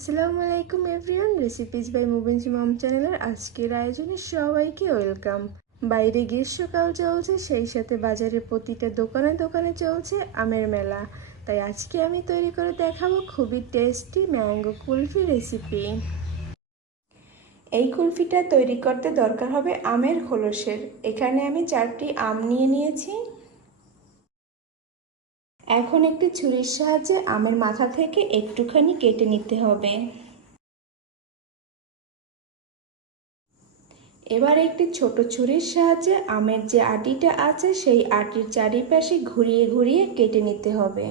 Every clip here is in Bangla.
আসসালামু আলাইকুম এভরিওয়ান, রেসিপিজ বাই মুবিনস মম চ্যানেলের আজকের আয়োজনে সবাইকে ওয়েলকাম। বাইরে গ্রীষ্মকাল চলছে, সেই সাথে বাজারে প্রতিটা দোকানে দোকানে চলছে আমের মেলা। তাই আজকে আমি তৈরি করে দেখাবো খুবই টেস্টি ম্যাঙ্গো কুলফি রেসিপি। এই কুলফিটা তৈরি করতে দরকার হবে আমের খোলসের। এখানে আমি 4টি আম নিয়ে নিয়েছি। এখন একটি ছুরির সাহায্যে আমের মাথা থেকে একটুখানি কেটে নিতে হবে। এবার একটি ছোট ছুরির সাহায্যে আমের যে আটিটা আছে সেই আটির চারিপাশে ঘুরিয়ে ঘুরিয়ে কেটে নিতে হবে।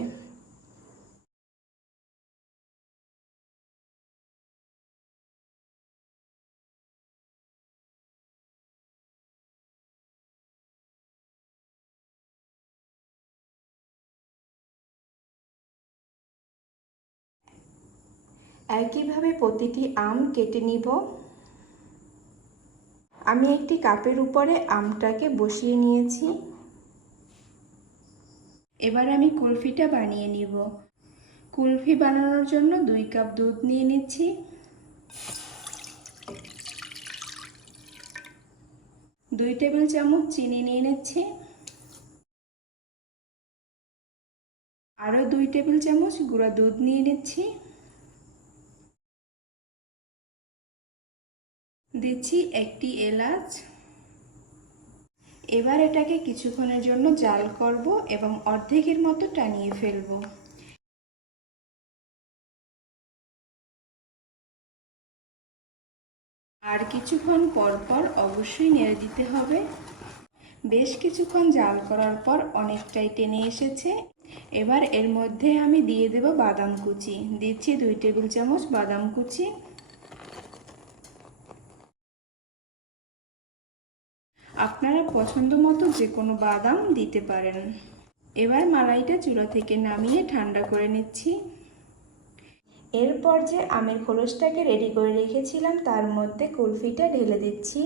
একইভাবে প্রতিটি আম কেটে নিব। আমি একটি কাপের উপরে আমটাকে বসিয়ে নিয়েছি। এবার আমি কুলফিটা বানিয়ে নিব। কুলফি বানানোর জন্য 2 কাপ দুধ নিয়ে নিচ্ছি। দুই টেবিল চামচ চিনি নিয়ে নিচ্ছি। আরও 2 টেবিল চামচ গুঁড়া দুধ নিয়ে নিচ্ছি। দিচ্ছি একটি এলাচ। এবার এটাকে কিছুক্ষণের জন্য জাল করব এবং অর্ধেকের মতো টানিয়ে ফেলব। আর কিছুক্ষণ পর পর অবশ্যই নেড়ে দিতে হবে। বেশ কিছুক্ষণ জাল করার পর অনেকটাই টেনে এসেছে। এবার এর মধ্যে আমি দিয়ে দেব বাদাম কুচি। দিচ্ছি 2 টেবিল চামচ বাদাম কুচি। আপনারা পছন্দ মতো যে কোনো বাদাম দিতে পারেন। এবার মালাইটা চুলা থেকে নামিয়ে ঠান্ডা করে নিচ্ছি। এরপর যে আমের খোলসটাকে রেডি করে রেখেছিলাম তার মধ্যে কুলফিটা ঢেলে দিচ্ছি।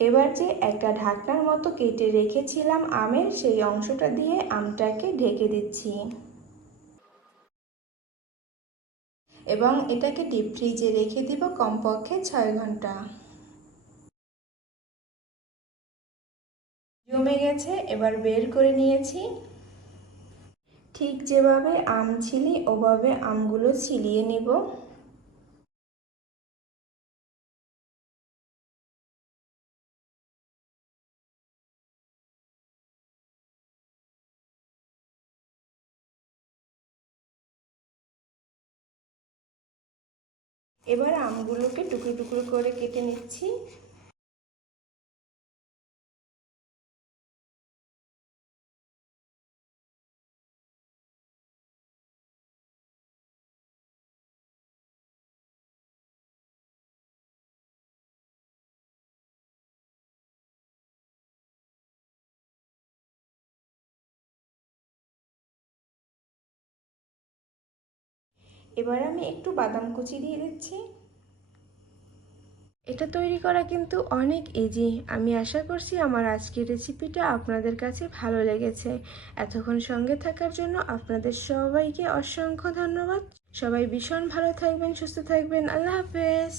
এবার যে একটা ঢাকনার মতো কেটে রেখেছিলাম আমের, সেই অংশটা দিয়ে আমটাকে ঢেকে দিচ্ছি এবং এটাকে ডিপ ফ্রিজে রেখে দিব কমপক্ষে 6 ঘন্টা। জমে গেছে, এবার বের করে নিয়েছি। ঠিক যেভাবে আম ছিলি ওভাবে আমগুলো ছিলিয়ে নেব। এবার আমগুলোকে টুকরো টুকরো করে কেটে নিচ্ছি। এবার আমি একটু বাদাম কুচি দিয়ে দিচ্ছি। এটা তৈরি করা কিন্তু অনেক ইজি। আমি আশা করছি আমার আজকের রেসিপিটা আপনাদের কাছে ভালো লেগেছে। এতক্ষণ সঙ্গে থাকার জন্য আপনাদের সবাইকে অসংখ্য ধন্যবাদ। সবাই ভীষণ ভালো থাকবেন, সুস্থ থাকবেন। আল্লাহ হাফেজ।